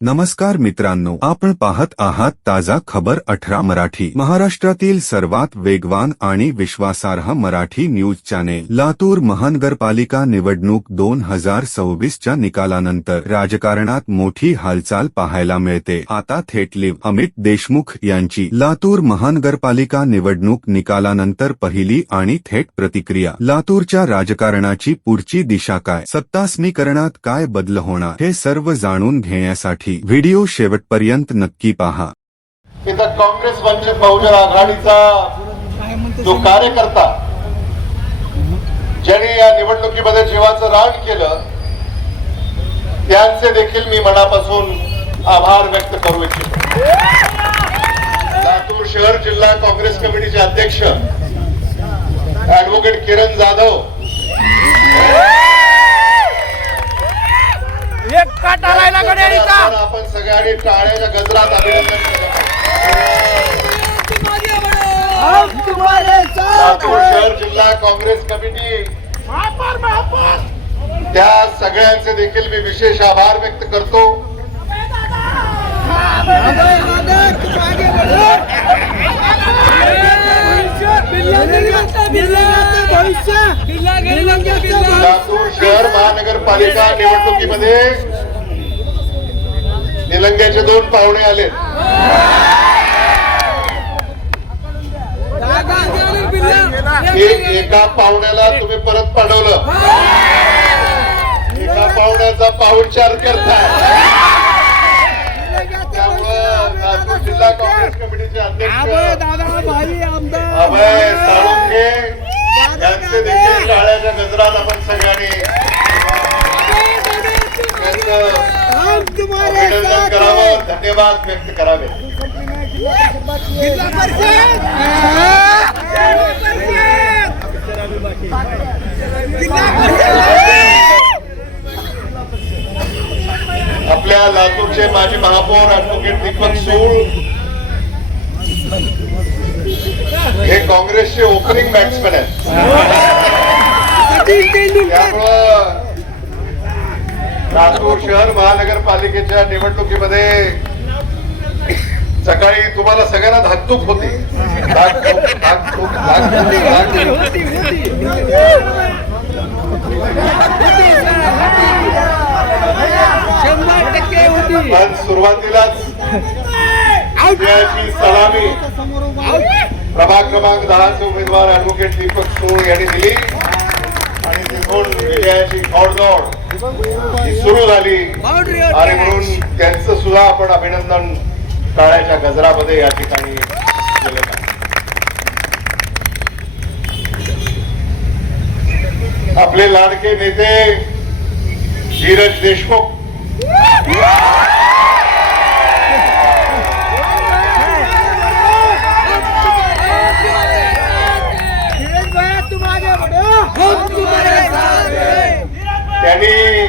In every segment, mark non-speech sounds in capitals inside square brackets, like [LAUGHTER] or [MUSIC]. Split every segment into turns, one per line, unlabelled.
नमस्कार मित्रांनो आपण पाहत आहात ताजा खबर अठरा मराठी. महाराष्ट्रातील सर्वात वेगवान आणि विश्वासार्ह मराठी न्यूज चॅनेल लातूर महानगरपालिका निवडणूक दोन हजार सव्वीसच्या निकालानंतर राजकारणात मोठी हालचाल पाहायला मिळते. आता थेट लिव्ह अमित देशमुख यांची लातूर महानगरपालिका निवडणूक निकालानंतर पहिली आणि थेट प्रतिक्रिया. लातूरच्या राजकारणाची पुढची दिशा काय? सत्तास्मीकरणात काय बदल होणार? हे सर्व जाणून घेण्यासाठी व्हिडिओ शेवटपर्यंत नक्की पहा.
इथं काँग्रेस वंचित बहुजन आघाडीचा जो कार्यकर्ता ज्यांनी या निवडणुकीमध्ये जीवाचं रान केलं त्यांचे देखील मी मनापासून आभार व्यक्त करू इच्छितो. लातूर शहर जिल्हा काँग्रेस कमिटीचे अध्यक्ष ऍडव्होकेट किरण जाधव
एक काट आलाय ना गणेरीचा
तर आपण सगळ्यांनी टाळ्याच्या गजरात अभिनंदन केलं लातूर शहर जिल्हा काँग्रेस कमिटी त्या सगळ्यांचे देखील मी विशेष आभार व्यक्त करतो. लातूर शहर महानगरपालिका निवडणुकीमध्ये निलंग्याचे दोन पाहुणे आले. एक एका पाहुण्याला तुम्ही परत पाठवलं. पाहुण्याचा पाहुणचार करताय. त्यामुळं जिल्हा काँग्रेस कमिटीचे अध्यक्ष. अभय साळुंखे. यांचे देखील टाळ्याच्या गजरात आपण सगळ्यांनी. अभिनंदन करावं. धन्यवाद व्यक्त करावे. आपल्या लातूरचे माजी महापौर ऍडव्होकेट दीपक सूळ. हे काँग्रेसचे ओपनिंग बॅट्समॅन आहेत. त्यामुळं लातूर शहर महानगरपालिकेच्या निवडणुकीमध्ये सकाळी तुम्हाला सगळ्यांना धाकधूक होती. धाकधूक धाकधूक धाकधूक धाकधूक
शंभर टक्के
सुरुवातीलाच सलामी प्रभाग क्रमांक दहाचे उमेदवार ऍडव्होकेट दीपक सोळ यांनी दिली. आणि तिथून विजयाची खौडदौड ही सुरू झाली. आणि म्हणून त्यांचं सुद्धा आपण अभिनंदन टाळ्याच्या गजरामध्ये या ठिकाणी आपले लाडके नेते धीरज देशमुख त्यांनी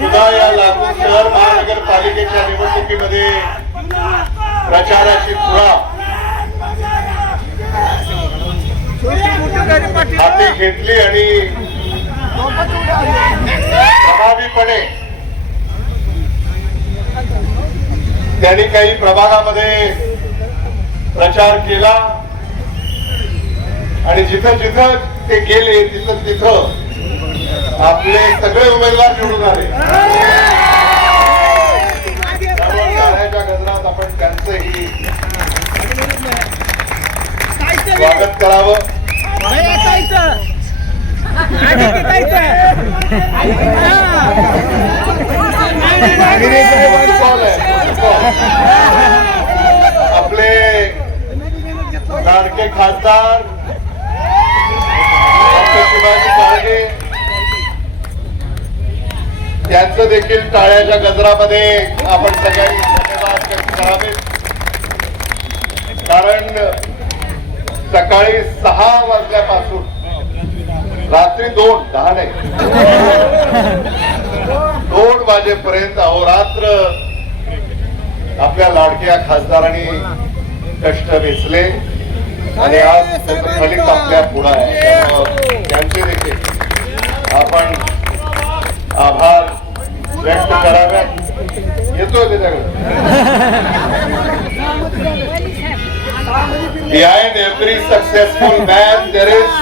सुद्धा या लातूर शहर महानगरपालिकेच्या निवडणुकीमध्ये प्रचाराची धुरा. हाती घेतली आणि प्रभावीपणे त्यांनी काही प्रभागामध्ये प्रचार केला. आणि जिथं जिथं ते गेले तिथं तिथं आपले सगळे उमेदवार निवडून आले. गजरात आपण त्यांचंही स्वागत करावं. आपले लाडके खासदार डॉक्टर त्यांचं देखील टाळ्याच्या गजरामध्ये आपण सगळ्यांनी धन्यवाद व्यक्त करावे. कारण सकाळी सहा वाजल्यापासून रात्री दोन दहा नाही. दोन वाजेपर्यंत अहोरात्र आपल्या लाडक्या खासदारांनी कष्ट वेचले आणि आज फलित आपल्या पुढे आहे. त्यांचे देखील आपण आभार व्यक्त कराव्यात येतोय त्याच्याकडे [LAUGHS] man there is a woman. तशी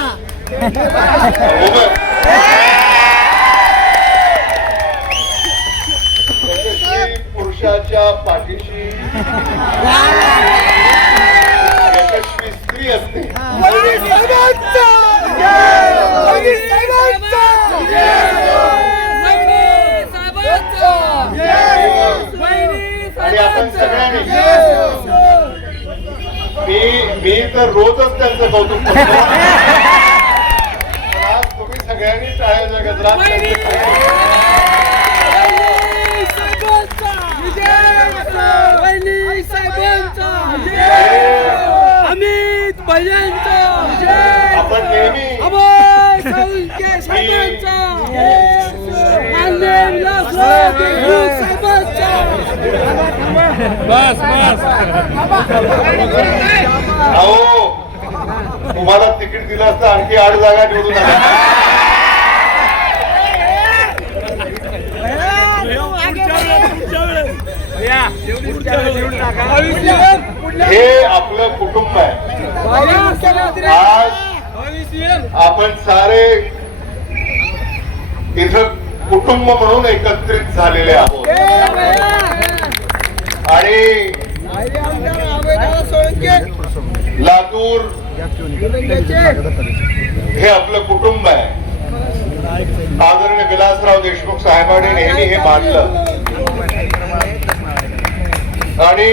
पुरुषाच्या पाठीशी यशस्वी स्त्री असते. आणि आपण सगळ्यांनी मी मी तर रोजच त्यांचं कौतुक करतो पण आज तुम्ही सगळ्यांनी टाळ्याच्या गजरात
अमित भैयांचा
आपण नेहमी
बस
अहो तुम्हाला तिकीट दिलं असतं आणखी आठ जागा निवडून आल्या. हे आपलं कुटुंब आहे. आज आपण सारे इथं कुटुंब म्हणून एकत्रित झालेले आहोत. आणि लातूर हे आपलं कुटुंब आहे. आदरणीय विलासराव देशमुख साहेबांनी नेहमी हे मानलं आणि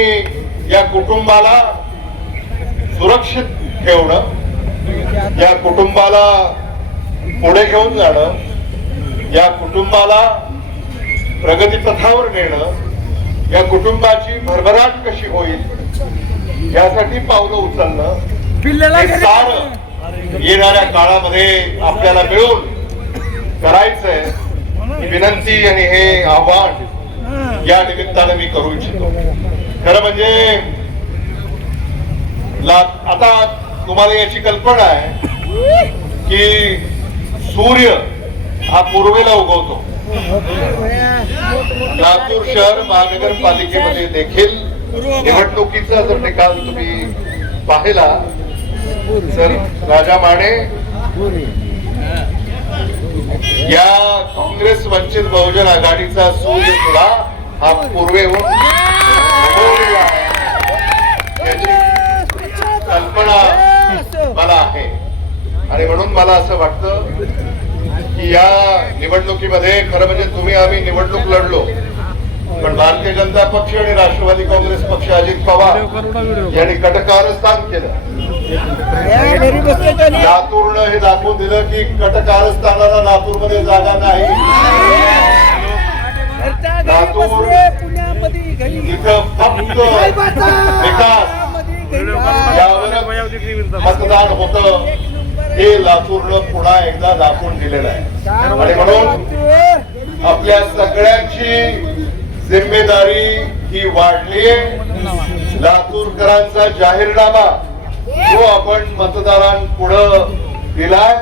या कुटुंबाला सुरक्षित ठेवणं या कुटुंबाला पुढे घेऊन जाणं या कुटुंबाला प्रगतीपथावर नेणं या कुटुंबाची भरभराट कशी होईल यासाठी पावलं उचलणं सारं येणाऱ्या काळामध्ये आपल्याला मिळून करायचंय. विनंती आणि हे आव्हान या निमित्तानं मी करू इच्छितो. खरं म्हणजे आता तुम्हाला याची कल्पना आहे की सूर्य हा पूर्वेला उगवतो. लातूर शहर महानगरपालिकेमध्ये देखील निवडणुकीचा जर निकाल तुम्ही पाहिला तर राजा माने या काँग्रेस वंचित बहुजन आघाडीचा सूर्य सुद्धा हा पूर्वेहून याची कल्पना मला आहे. आणि म्हणून मला असं वाटतं की या निवडणुकीमध्ये खरं म्हणजे तुम्ही आम्ही निवडणूक लढलो. पण भारतीय जनता पक्ष आणि राष्ट्रवादी काँग्रेस पक्ष अजित पवार यांनी कटकारस्थान केलं. लातूरनं हे दाखवून दिलं की कटकारस्थानाला लातूरमध्ये जागा नाही. इथं फक्त विकास मतदान होत हे लातूरनं पुन्हा एकदा दाखवून दिलेलं आहे आणि म्हणून आपल्या सगळ्यांची जिम्मेदारी ही वाढली लातूरकरांचा जाहीरनामा जो आपण मतदारांपुढं दिलाय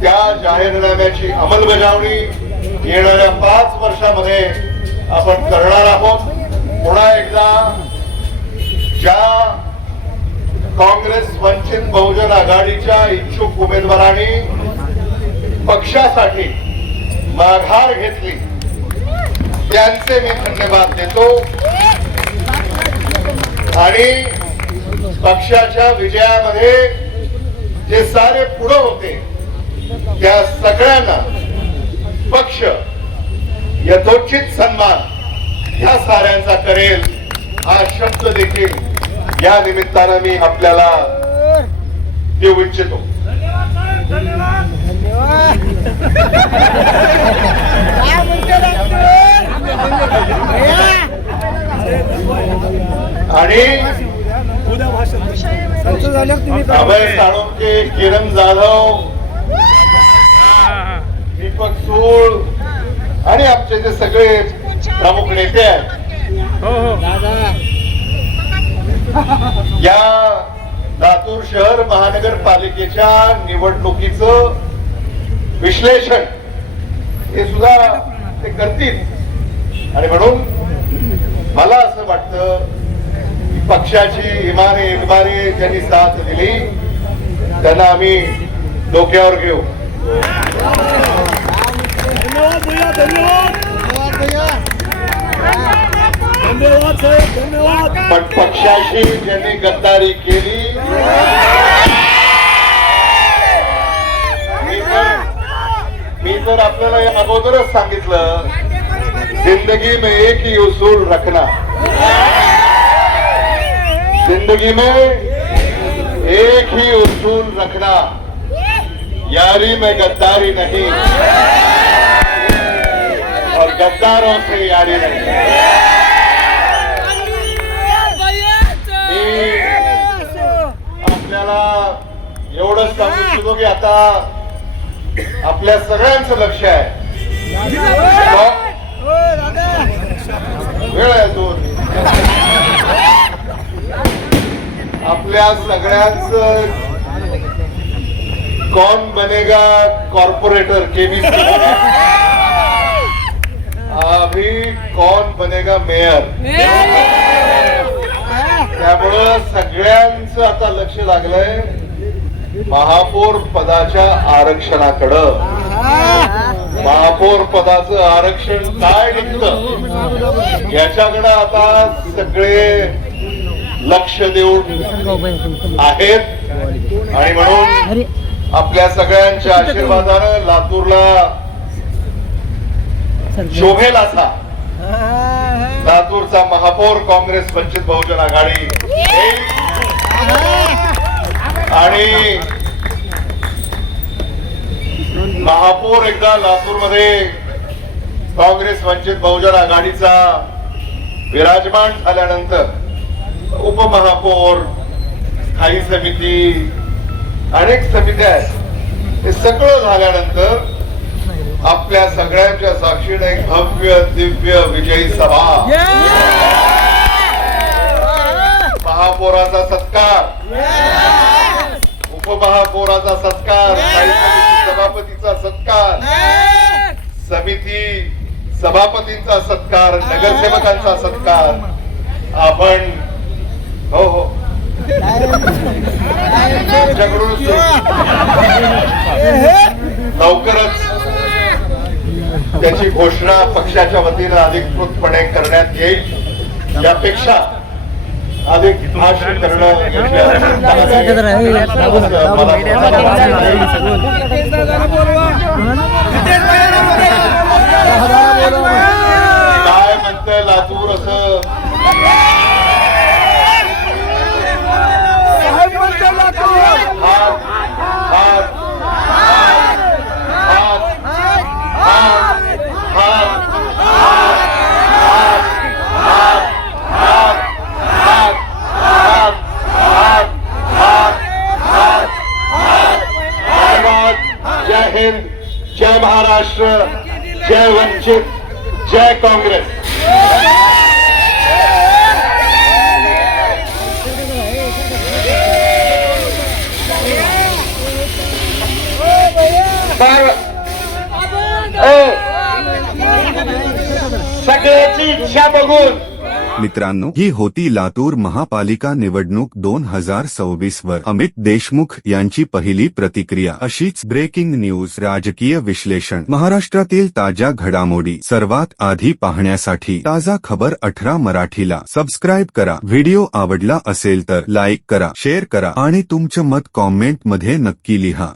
त्या जाहीरनाम्याची अंमलबजावणी येणाऱ्या पाच वर्षामध्ये आपण करणार आहोत. पुन्हा एकदा ज्या काँग्रेस वंचित बहुजन आघाडीच्या इच्छुक उमेदवारांनी पक्षासाठी माघार घेतली त्यांचे मी धन्यवाद देतो. आणि पक्षाच्या विजयामध्ये जे सारे पुढे होते त्या सगळ्यांना पक्ष यथोचित सन्मान ह्या साऱ्यांचा करेल हा शब्द देखील या निमित्तानं मी आपल्याला देऊ इच्छितो. आणि अभय साळुंके किरण जाधव दीपक सूळ आणि आमचे जे सगळे प्रमुख नेते आहेत. या लातूर शहर महानगरपालिकेच्या निवडणुकीचं विश्लेषण हे सुद्धा ते करतील. आणि म्हणून मला असं वाटतं की पक्षाची इमाने इमाने ज्यांनी साथ दिली त्यांना आम्ही डोक्यावर घेऊ.
धन्यवाद भैया धन्यवाद। धन्यवाद साहेब धन्यवाद।
पण पक्षाशी ज्यांनी गद्दारी केली मी तर आपल्याला या अगोदरच सांगितलं जिंदगी में एक ही उसूल रखना। जिंदगी में एक ही उसूल रखना। यारी में गद्दारी नहीं। गद्दारों से यारी नहीं आपल्याला एवढंच सांगू इच्छितो की आता आपल्या सगळ्यांचं लक्ष आहे. वेळ आहे दोन. आपल्या सगळ्यांच कौन बनेगा कॉर्पोरेटर केबीसी? अभी कौन बनेगा मेयर त्यामुळं सगळ्यांचं आता लक्ष लागलंय महापौर पदाच्या आरक्षणाकडं. महापौर पदाचं आरक्षण काय निघतं? याच्याकडे आता सगळे लक्ष देऊन आहेत. आणि म्हणून आपल्या सगळ्यांच्या आशीर्वादानं लातूरला शोभेल असा लातूरचा महापौर काँग्रेस वंचित बहुजन आघाडी. आणि महापौर एकदा लातूरमध्ये काँग्रेस वंचित बहुजन आघाडीचा विराजमान झाल्यानंतर उपमहापौर स्थायी समिती अनेक समित्या आहेत. हे सगळं झाल्यानंतर आपल्या सगळ्यांच्या साक्षीने एक भव्य दिव्य विजयी सभा. महापौराचा सत्कार. उपमहापौराचा सत्कार. सभापतीचा सत्कार. समिती सभापतींचा सत्कार. नगरसेवकांचा सत्कार. आपण हो हो? [LAUGHS] लवकरच त्याची घोषणा पक्षाच्या वतीनं अधिकृतपणे करण्यात येईल. यापेक्षा अधिक भाष्य करणं मला काय म्हणतंय लातूर असं हात हात हात हात हात धन्यवाद जय हिंद जय महाराष्ट्र जय वंचित जय काँग्रेस। सगळ्याची इच्छा बघून
मित्रांनो ही होती लातूर महापालिका निवडणूक दोन हजार सव्वीस वर. अमित देशमुख यांची पहिली प्रतिक्रिया. अशीच ब्रेकिंग न्यूज राजकीय विश्लेषण. महाराष्ट्रातील ताज्या घडामोडी सर्वात आधी पाहण्यासाठी ताजा खबर अठरा मराठीला. सबस्क्राईब करा. व्हिडिओ आवडला असेल तर लाईक करा शेअर करा आणि तुमचं मत कॉमेंटमध्ये नक्की लिहा.